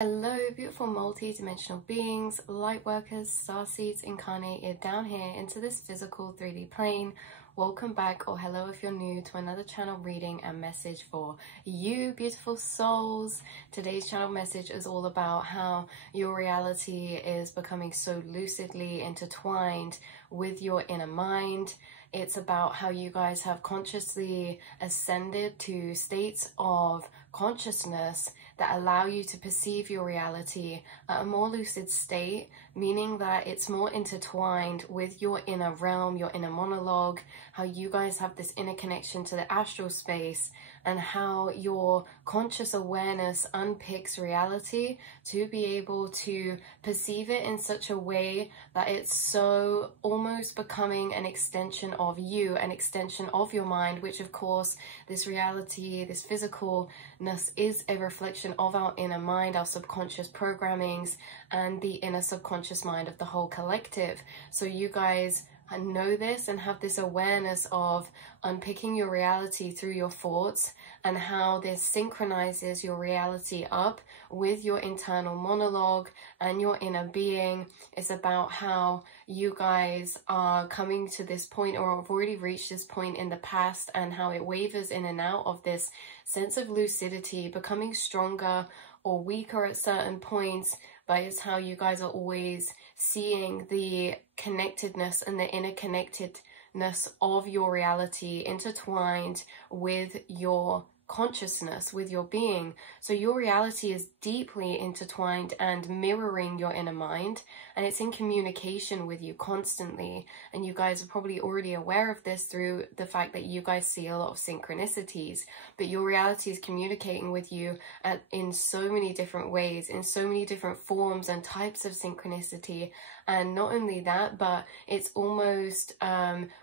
Hello, beautiful multi-dimensional beings, light workers, star seeds incarnated down here into this physical 3D plane. Welcome back, or hello if you're new, to another channel reading and message for you, beautiful souls. Today's channel message is all about how your reality is becoming so lucidly intertwined with your inner mind. It's about how you guys have consciously ascended to states of consciousness that allow you to perceive your reality at a more lucid state, meaning that it's more intertwined with your inner realm, your inner monologue, how you guys have this inner connection to the astral space, and how your conscious awareness unpicks reality to be able to perceive it in such a way that it's so almost becoming an extension of you, an extension of your mind, which of course this reality, this physicalness is a reflection of our inner mind, our subconscious programmings, and the inner subconscious mind of the whole collective. So you guys know this and have this awareness of unpicking your reality through your thoughts, and how this synchronizes your reality up with your internal monologue and your inner being. It's about how you guys are coming to this point, or have already reached this point in the past, and how it wavers in and out of this sense of lucidity, becoming stronger or weaker at certain points, but it's how you guys are always seeing the connectedness and the interconnectedness of your reality intertwined with your consciousness, with your being. So your reality is deeply intertwined and mirroring your inner mind, and it's in communication with you constantly. And you guys are probably already aware of this through the fact that you guys see a lot of synchronicities, but your reality is communicating with you in so many different ways, in so many different forms and types of synchronicity. And not only that, but it's almost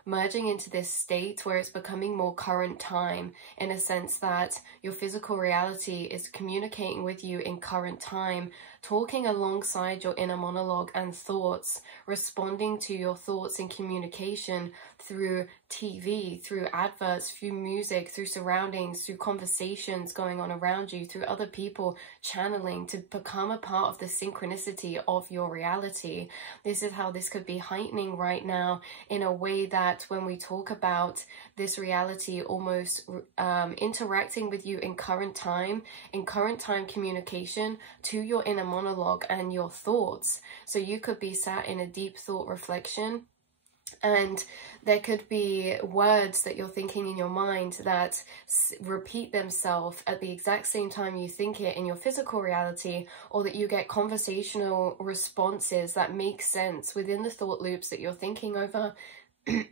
merging into this state where it's becoming more current time, in a sense that your physical reality is communicating with you in current time, talking alongside your inner monologue and thoughts, responding to your thoughts in communication through TV, through adverts, through music, through surroundings, through conversations going on around you, through other people channeling to become a part of the synchronicity of your reality. This is how this could be heightening right now, in a way that when we talk about this reality almost interacting with you in current time communication to your inner monologue and your thoughts. So you could be sat in a deep thought reflection, and there could be words that you're thinking in your mind that repeat themselves at the exact same time you think it in your physical reality, or that you get conversational responses that make sense within the thought loops that you're thinking over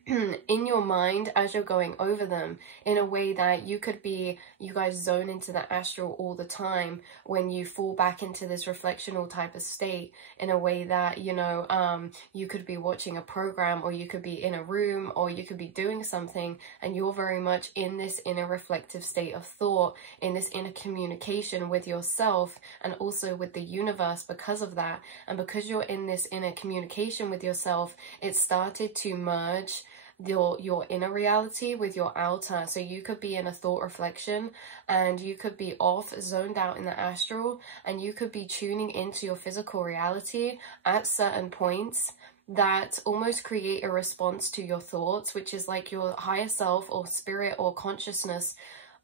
in your mind as you're going over them, in a way that you guys zone into the astral all the time when you fall back into this reflectional type of state, in a way that, you know, you could be watching a program, or you could be in a room, or you could be doing something, and you're very much in this inner reflective state of thought, in this inner communication with yourself and also with the universe. Because of that, and because you're in this inner communication with yourself, it started to merge your inner reality with your outer. So you could be in a thought reflection, and you could be off, zoned out in the astral, and you could be tuning into your physical reality at certain points that almost create a response to your thoughts, which is like your higher self or spirit or consciousness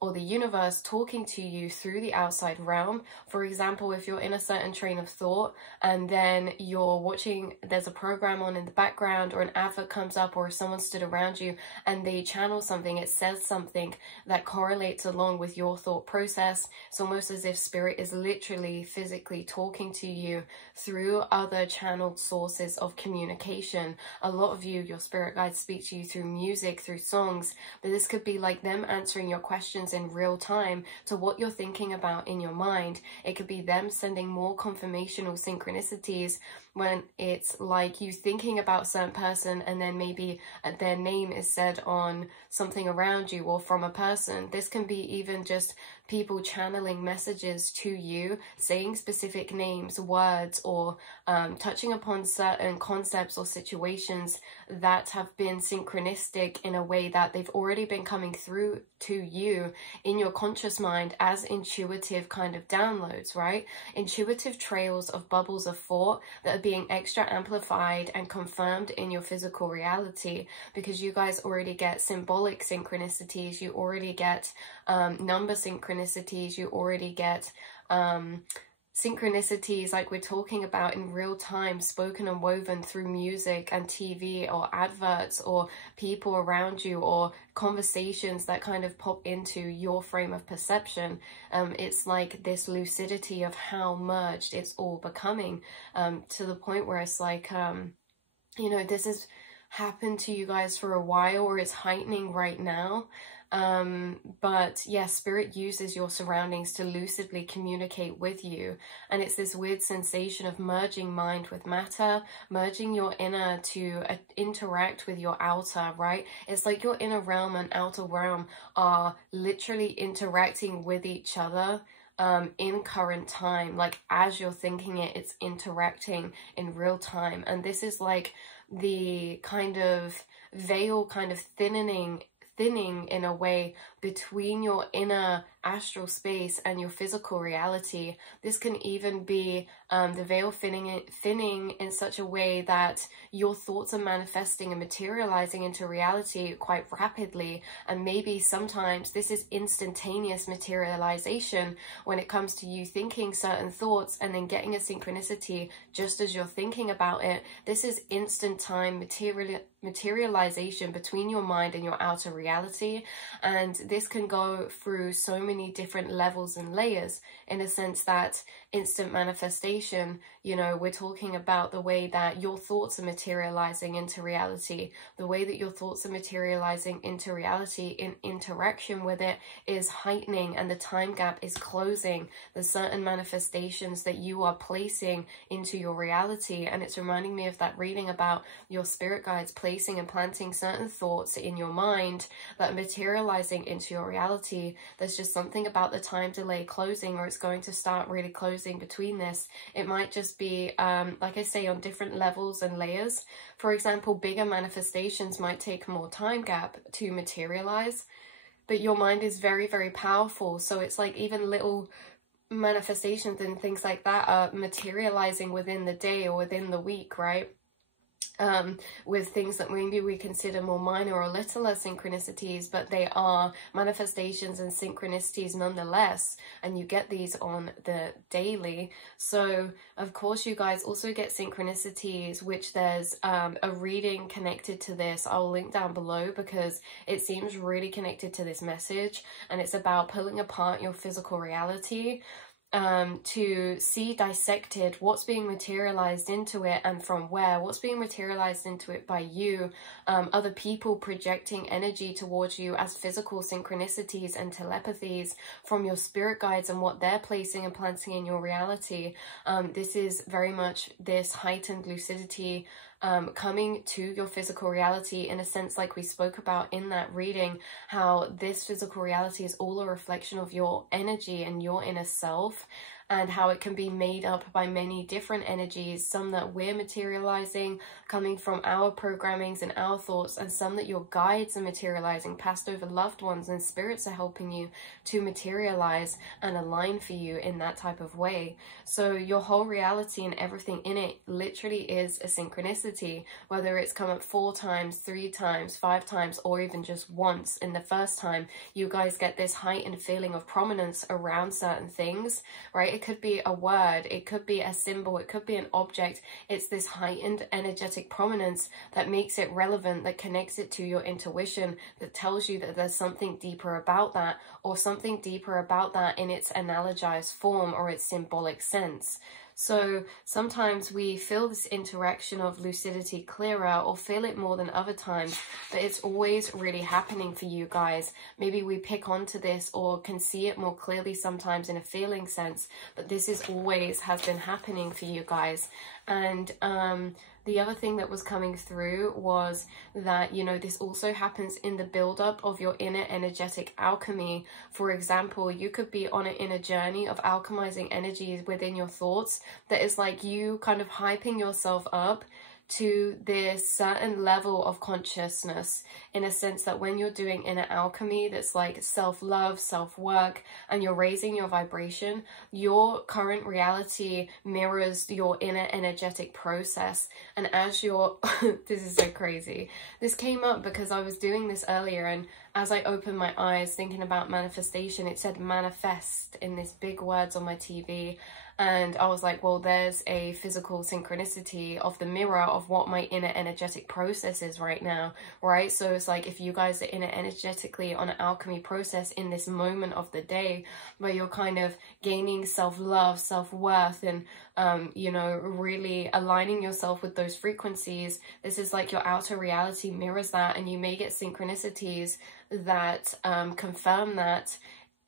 or the universe talking to you through the outside realm. For example, if you're in a certain train of thought, and then you're watching, there's a program on in the background, or an advert comes up, or if someone stood around you and they channel something, it says something that correlates along with your thought process. It's almost as if spirit is literally physically talking to you through other channeled sources of communication. A lot of you, your spirit guides speak to you through music, through songs, but this could be like them answering your questions in real time to what you're thinking about in your mind. It could be them sending more confirmational synchronicities when it's like you thinking about a certain person, and then maybe their name is said on something around you or from a person. This can be even just people channeling messages to you, saying specific names, words, or touching upon certain concepts or situations that have been synchronistic in a way that they've already been coming through to you in your conscious mind as intuitive kind of downloads, right? Intuitive trails of bubbles of thought that are being extra amplified and confirmed in your physical reality, because you guys already get symbolic synchronicities, you already get number synchronicities, you already get synchronicities like we're talking about in real time, spoken and woven through music and TV or adverts or people around you or conversations that kind of pop into your frame of perception. It's like this lucidity of how merged it's all becoming, to the point where it's like, you know, this has happened to you guys for a while, or it's heightening right now. But yeah, spirit uses your surroundings to lucidly communicate with you, and it's this weird sensation of merging mind with matter, merging your inner to interact with your outer, right? It's like your inner realm and outer realm are literally interacting with each other in current time. Like as you're thinking it, it's interacting in real time. And this is like the kind of veil kind of thinning in a way between your inner astral space and your physical reality. This can even be the veil thinning in such a way that your thoughts are manifesting and materializing into reality quite rapidly. And maybe sometimes this is instantaneous materialization when it comes to you thinking certain thoughts and then getting a synchronicity just as you're thinking about it. This is instant time materialization between your mind and your outer reality. And this can go through so many different levels and layers, in a sense that instant manifestation, you know, we're talking about the way that your thoughts are materializing into reality. The way that your thoughts are materializing into reality in interaction with it is heightening, and the time gap is closing. There's certain manifestations that you are placing into your reality, and it's reminding me of that reading about your spirit guides placing and planting certain thoughts in your mind that are materializing into your reality. There's just something about the time delay closing, or it's going to start really closing between this. It might just be, like I say, on different levels and layers. For example, bigger manifestations might take more time gap to materialize, but your mind is very, very powerful. So it's like even little manifestations and things like that are materializing within the day or within the week, right? With things that maybe we consider more minor or littler synchronicities, but they are manifestations and synchronicities nonetheless, and you get these on the daily. So of course you guys also get synchronicities, which there's a reading connected to this. I'll link down below because it seems really connected to this message, and it's about pulling apart your physical reality, to see dissected what's being materialized into it and from where, what's being materialized into it by you, other people projecting energy towards you as physical synchronicities and telepathies from your spirit guides and what they're placing and planting in your reality. This is very much this heightened lucidity coming to your physical reality, in a sense like we spoke about in that reading, how this physical reality is all a reflection of your energy and your inner self, and how it can be made up by many different energies, some that we're materializing coming from our programmings and our thoughts, and some that your guides are materializing, past over loved ones and spirits are helping you to materialize and align for you in that type of way. So your whole reality and everything in it literally is a synchronicity, whether it's come up 4 times, 3 times, 5 times, or even just once in the first time. You guys get this heightened feeling of prominence around certain things, right? It could be a word, it could be a symbol, it could be an object. It's this heightened energetic prominence that makes it relevant, that connects it to your intuition, that tells you that there's something deeper about that, or something deeper about that in its analogized form or its symbolic sense. So sometimes we feel this interaction of lucidity clearer, or feel it more than other times, but it's always really happening for you guys. Maybe we pick onto this or can see it more clearly sometimes in a feeling sense, but this is always has been happening for you guys. And the other thing that was coming through was that, you know, this also happens in the buildup of your inner energetic alchemy. For example, you could be on an inner journey of alchemizing energies within your thoughts that is like you kind of hyping yourself up to this certain level of consciousness, in a sense that when you're doing inner alchemy, that's like self-love, self-work, and you're raising your vibration, your current reality mirrors your inner energetic process. And as you're this is so crazy, this came up because I was doing this earlier, and as I opened my eyes thinking about manifestation, it said manifest in these big words on my TV. And I was like, well, there's a physical synchronicity of the mirror of what my inner energetic process is right now, right? So it's like, if you guys are inner energetically on an alchemy process in this moment of the day, where you're kind of gaining self-love, self-worth, and, you know, really aligning yourself with those frequencies, this is like your outer reality mirrors that, and you may get synchronicities that confirm that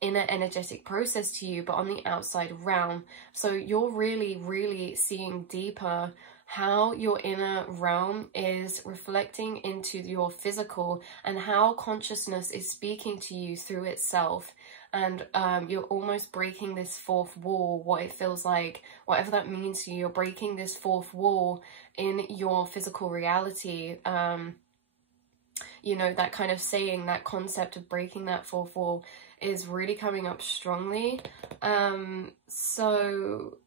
inner energetic process to you, but on the outside realm. So you're really seeing deeper how your inner realm is reflecting into your physical, and how consciousness is speaking to you through itself. And you're almost breaking this fourth wall, what it feels like, whatever that means to you. You're breaking this fourth wall in your physical reality. You know, that kind of saying, that concept of breaking that fourth wall is really coming up strongly. So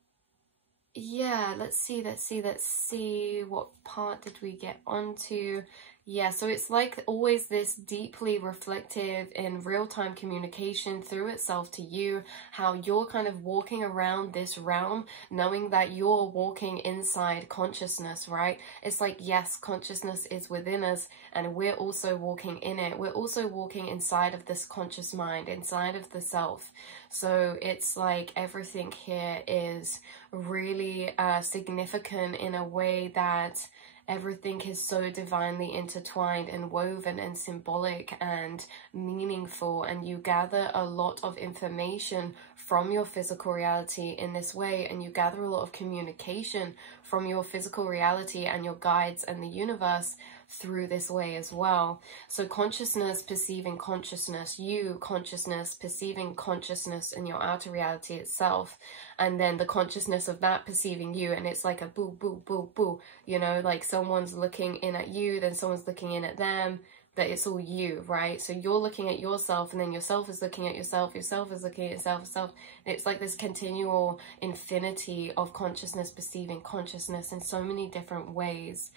yeah, let's see, what part did we get onto? Yeah, so it's like always this deeply reflective and real-time communication through itself to you, how you're kind of walking around this realm, knowing that you're walking inside consciousness, right? It's like, yes, consciousness is within us, and we're also walking in it. We're also walking inside of this conscious mind, inside of the self. So it's like everything here is really significant in a way that everything is so divinely intertwined and woven and symbolic and meaningful, and you gather a lot of information from your physical reality in this way, and you gather a lot of communication from your physical reality and your guides and the universe through this way as well. So consciousness perceiving consciousness, you consciousness perceiving consciousness in your outer reality itself, and then the consciousness of that perceiving you, and it's like a boo boo boo boo, you know, like someone's looking in at you, then someone's looking in at them, that it's all you, right? So you're looking at yourself, and then yourself is looking at yourself is looking at yourself. It's like this continual infinity of consciousness perceiving consciousness in so many different ways.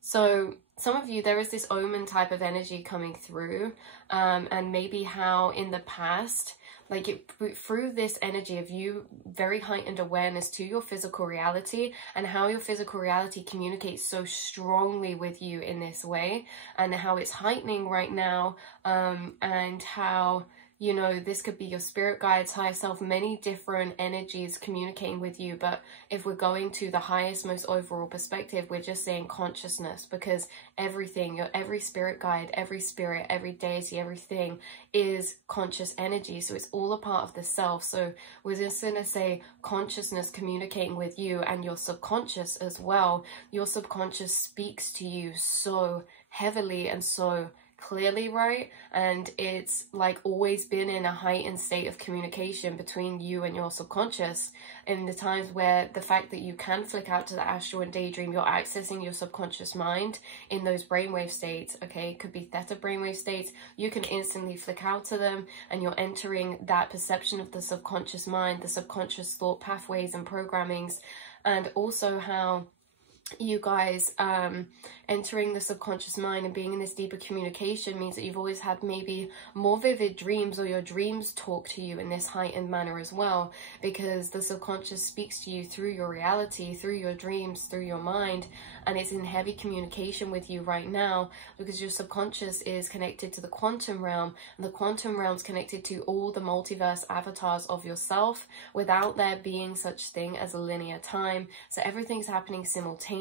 So some of you, there is this omen type of energy coming through, and maybe how in the past, like through this energy of you, very heightened awareness to your physical reality, and how your physical reality communicates so strongly with you in this way, and how it's heightening right now, and how, you know, this could be your spirit guides, higher self, many different energies communicating with you. But if we're going to the highest, most overall perspective, we're just saying consciousness, because everything, every spirit guide, every spirit, every deity, everything is conscious energy. So it's all a part of the self. So we're just going to say consciousness communicating with you and your subconscious as well. Your subconscious speaks to you so heavily and so clearly, right? And it's like always been in a heightened state of communication between you and your subconscious. In the times where the fact that you can flick out to the astral and daydream, you're accessing your subconscious mind in those brainwave states. Okay, it could be theta brainwave states. You can instantly flick out to them, and you're entering that perception of the subconscious mind, the subconscious thought pathways and programmings. And also how you guys entering the subconscious mind and being in this deeper communication means that you've always had maybe more vivid dreams, or your dreams talk to you in this heightened manner as well, because the subconscious speaks to you through your reality, through your dreams, through your mind, and it's in heavy communication with you right now, because your subconscious is connected to the quantum realm, and the quantum realm is connected to all the multiverse avatars of yourself without there being such thing as a linear time. So everything's happening simultaneously.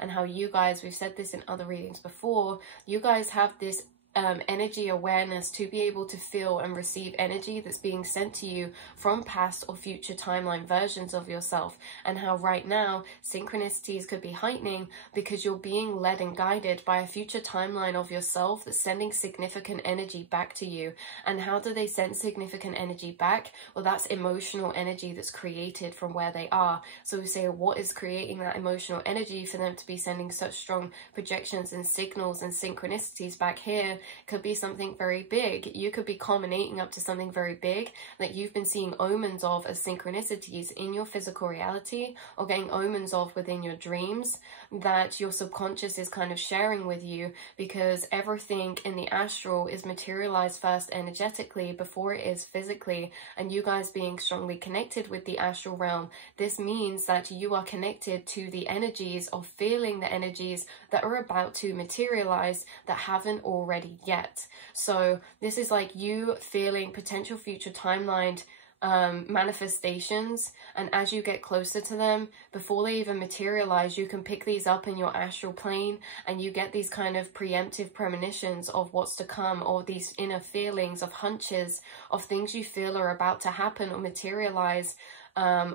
And how you guys, we've said this in other readings before, you guys have this energy awareness to be able to feel and receive energy that's being sent to you from past or future timeline versions of yourself, and how right now synchronicities could be heightening because you're being led and guided by a future timeline of yourself that's sending significant energy back to you. And how do they send significant energy back? Well, that's emotional energy that's created from where they are. So we say, what is creating that emotional energy for them to be sending such strong projections and signals and synchronicities back here? Could be something very big. You could be culminating up to something very big that you've been seeing omens of as synchronicities in your physical reality, or getting omens of within your dreams, that your subconscious is kind of sharing with you, because everything in the astral is materialized first energetically before it is physically. And you guys being strongly connected with the astral realm, this means that you are connected to the energies, of feeling the energies that are about to materialize that haven't already yet. So this is like you feeling potential future timeline manifestations, and as you get closer to them, before they even materialize, you can pick these up in your astral plane, and you get these kind of preemptive premonitions of what's to come, or these inner feelings of hunches of things you feel are about to happen or materialize,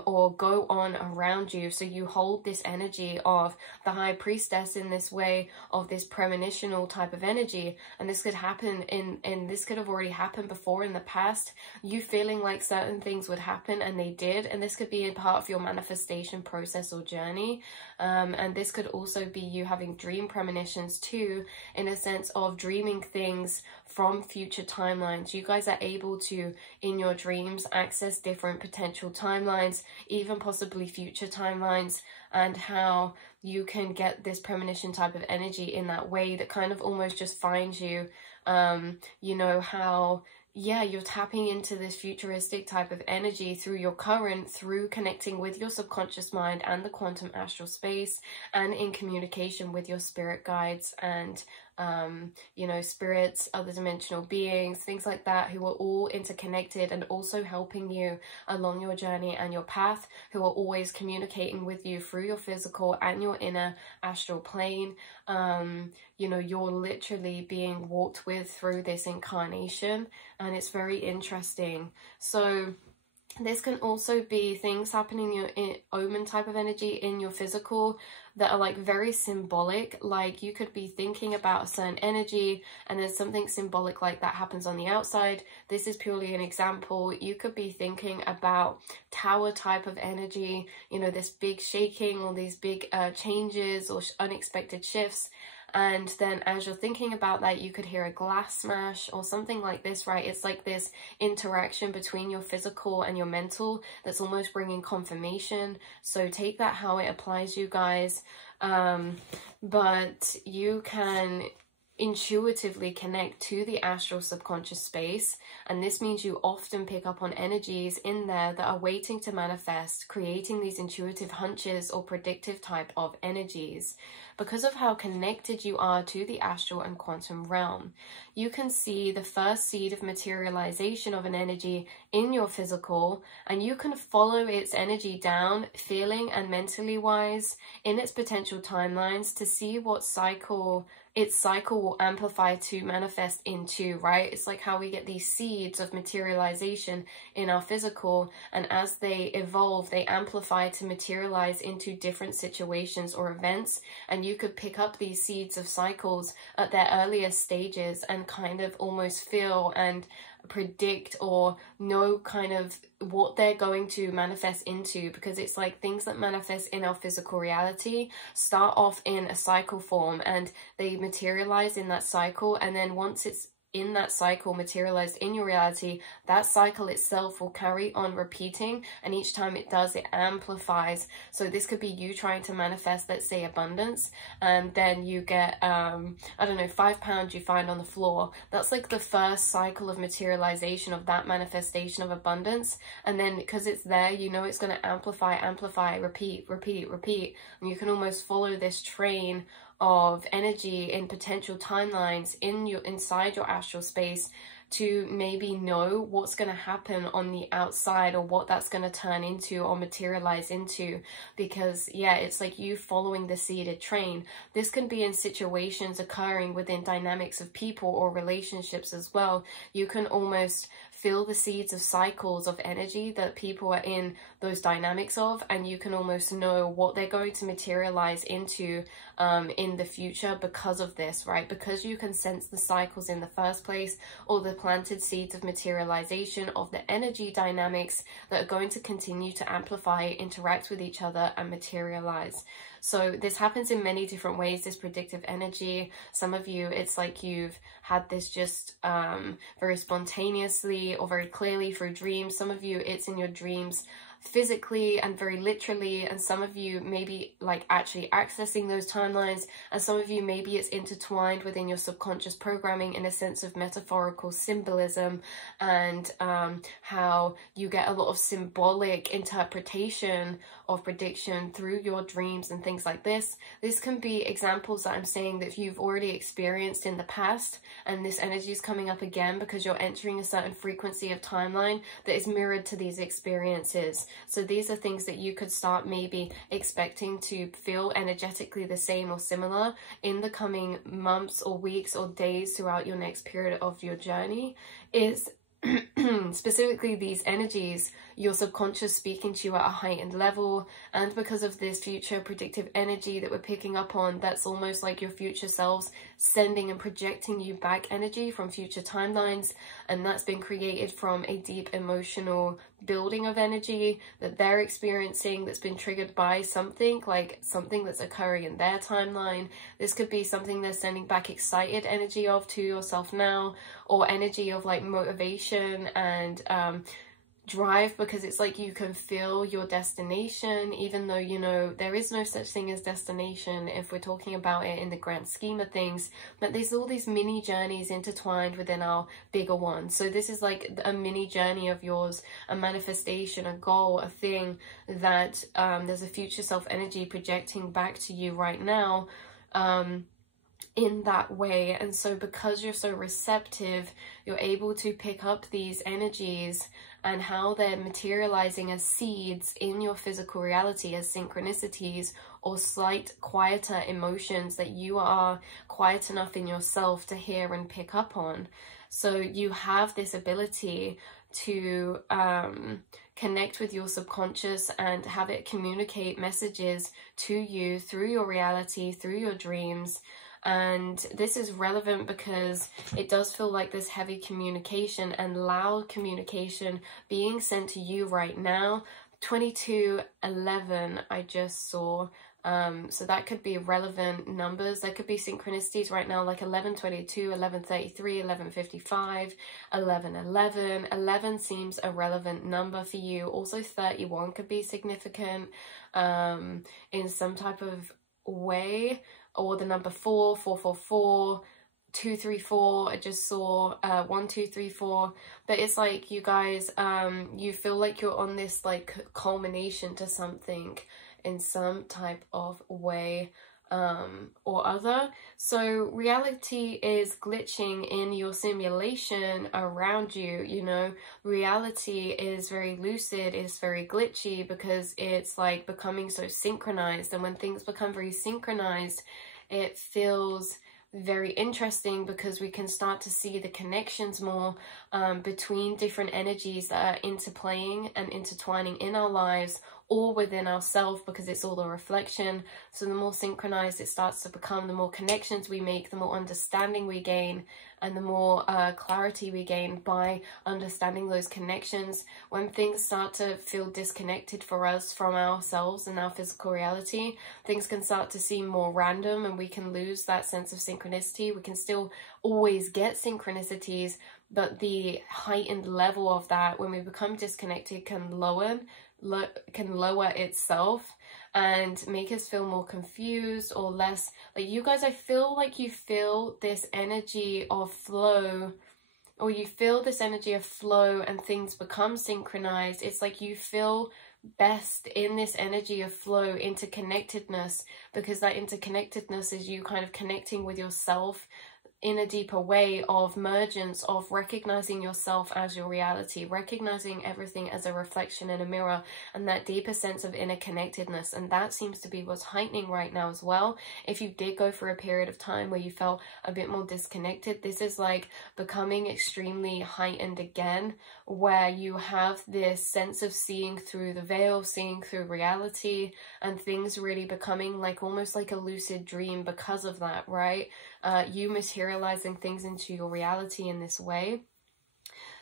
or go on around you. So you hold this energy of the high priestess in this way, of this premonitional type of energy. And this could happen this could have already happened before in the past, you feeling like certain things would happen, and they did. And this could be a part of your manifestation process or journey. And this could also be you having dream premonitions too, in a sense of dreaming things from future timelines. You guys are able to, in your dreams, access different potential timelines, even possibly future timelines, and how you can get this premonition type of energy in that way that kind of almost just finds you. You know, how you're tapping into this futuristic type of energy through your current, through connecting with your subconscious mind and the quantum astral space, and in communication with your spirit guides and you know, spirits, other dimensional beings, things like that, who are all interconnected and also helping you along your journey and your path, who are always communicating with you through your physical and your inner astral plane. You know, you're literally being walked with through this incarnation, and it's very interesting. So this can also be things happening in omen type of energy in your physical that are like very symbolic. Like you could be thinking about a certain energy, and there's something symbolic like that happens on the outside. This is purely an example. You could be thinking about tower type of energy, you know, this big shaking or these big changes or unexpected shifts. And then as you're thinking about that, you could hear a glass smash or something like this, right? It's like this interaction between your physical and your mental that's almost bringing confirmation. So take that how it applies, you guys. But you can intuitively connect to the astral subconscious space, and this means you often pick up on energies in there that are waiting to manifest, creating these intuitive hunches or predictive type of energies. Because of how connected you are to the astral and quantum realm, you can see the first seed of materialization of an energy in your physical, and you can follow its energy down, feeling and mentally wise, in its potential timelines, to see what its cycle will amplify to manifest into, right? It's like how we get these seeds of materialization in our physical, and as they evolve, they amplify to materialize into different situations or events. And you could pick up these seeds of cycles at their earliest stages and kind of almost feel and predict or know kind of what they're going to manifest into, because it's like things that manifest in our physical reality start off in a cycle form and they materialize in that cycle, and then once it's in that cycle materialized in your reality, that cycle itself will carry on repeating, and each time it does, it amplifies. So this could be you trying to manifest, let's say, abundance, and then you get I don't know, £5 you find on the floor. That's like the first cycle of materialization of that manifestation of abundance, and then because it's there, you know it's going to amplify, repeat, and you can almost follow this train of energy in potential timelines inside your astral space to maybe know what's going to happen on the outside, or what that's going to turn into or materialize into. Because yeah, it's like you following the seeded train. This can be in situations occurring within dynamics of people or relationships as well. You can almost feel the seeds of cycles of energy that people are in those dynamics of, and you can almost know what they're going to materialize into in the future because of this, right? Because you can sense the cycles in the first place, or the planted seeds of materialization of the energy dynamics that are going to continue to amplify, interact with each other, and materialize. So this happens in many different ways, this predictive energy. Some of you, it's like you've had this just very spontaneously or very clearly through dreams. Some of you, it's in your dreams physically and very literally, and some of you maybe like actually accessing those timelines, and some of you maybe it's intertwined within your subconscious programming in a sense of metaphorical symbolism, and how you get a lot of symbolic interpretation of prediction through your dreams and things like this. This can be examples that I'm saying that you've already experienced in the past, and this energy is coming up again because you're entering a certain frequency of timeline that is mirrored to these experiences. So these are things that you could start maybe expecting to feel energetically the same or similar in the coming months or weeks or days throughout your next period of your journey. Is specifically these energies, your subconscious speaking to you at a heightened level. And because of this future predictive energy that we're picking up on, that's almost like your future selves sending and projecting you back energy from future timelines, and that's been created from a deep emotional building of energy that they're experiencing, that's been triggered by something, like something that's occurring in their timeline. This could be something they're sending back excited energy of to yourself now, or energy of like motivation and drive, because it's like you can feel your destination, even though, you know, there is no such thing as destination if we're talking about it in the grand scheme of things. But there's all these mini journeys intertwined within our bigger one. So this is like a mini journey of yours, a manifestation, a goal, a thing that there's a future self energy projecting back to you right now in that way. And so because you're so receptive, you're able to pick up these energies and how they're materializing as seeds in your physical reality, as synchronicities or slight quieter emotions that you are quiet enough in yourself to hear and pick up on. So you have this ability to connect with your subconscious and have it communicate messages to you through your reality, through your dreams. And this is relevant because it does feel like there's heavy communication and loud communication being sent to you right now. 2211 I just saw, so that could be relevant numbers. There could be synchronicities right now, like 1122, 1133, 1155, 1111. 11 seems a relevant number for you. Also 31 could be significant in some type of way, or the number 4, 444, 234. I just saw 1234. But it's like you guys, you feel like you're on this like culmination to something in some type of way or other. So reality is glitching in your simulation around you. You know, reality is very lucid, is very glitchy, because it's like becoming so synchronized. And when things become very synchronized, it feels very interesting because we can start to see the connections more between different energies that are interplaying and intertwining in our lives or within ourselves, because it's all a reflection. So the more synchronized it starts to become, the more connections we make, the more understanding we gain, and the more clarity we gain by understanding those connections. When things start to feel disconnected for us from ourselves and our physical reality, things can start to seem more random, and we can lose that sense of synchronicity. We can still always get synchronicities, but the heightened level of that, when we become disconnected, can lower itself and make us feel more confused or less like, you guys, I feel like you feel this energy of flow, or you feel this energy of flow, and things become synchronized. It's like you feel best in this energy of flow, interconnectedness, because that interconnectedness is you kind of connecting with yourself in a deeper way of mergence, of recognizing yourself as your reality, recognizing everything as a reflection in a mirror, and that deeper sense of interconnectedness. And that seems to be what's heightening right now as well. If you did go through a period of time where you felt a bit more disconnected, this is like becoming extremely heightened again, where you have this sense of seeing through the veil, seeing through reality, and things really becoming like almost like a lucid dream because of that, right? You materializing things into your reality in this way.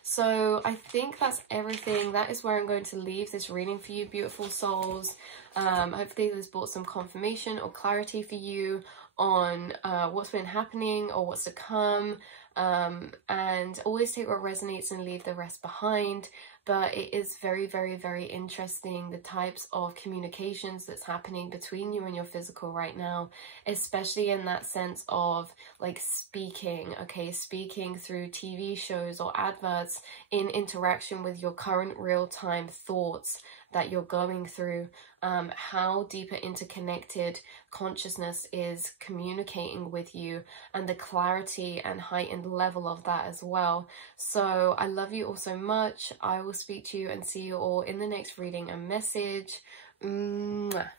So I think that's everything. That is where I'm going to leave this reading for you, beautiful souls. Hopefully this brought some confirmation or clarity for you on what's been happening or what's to come. And always take what resonates and leave the rest behind. But it is very, very, very interesting, the types of communications that's happening between you and your physical right now, especially in that sense of like speaking, okay, speaking through TV shows or adverts in interaction with your current real-time thoughts that you're going through, how deeper interconnected consciousness is communicating with you, and the clarity and heightened level of that as well. So I love you all so much. I will speak to you and see you all in the next reading and message. Mwah.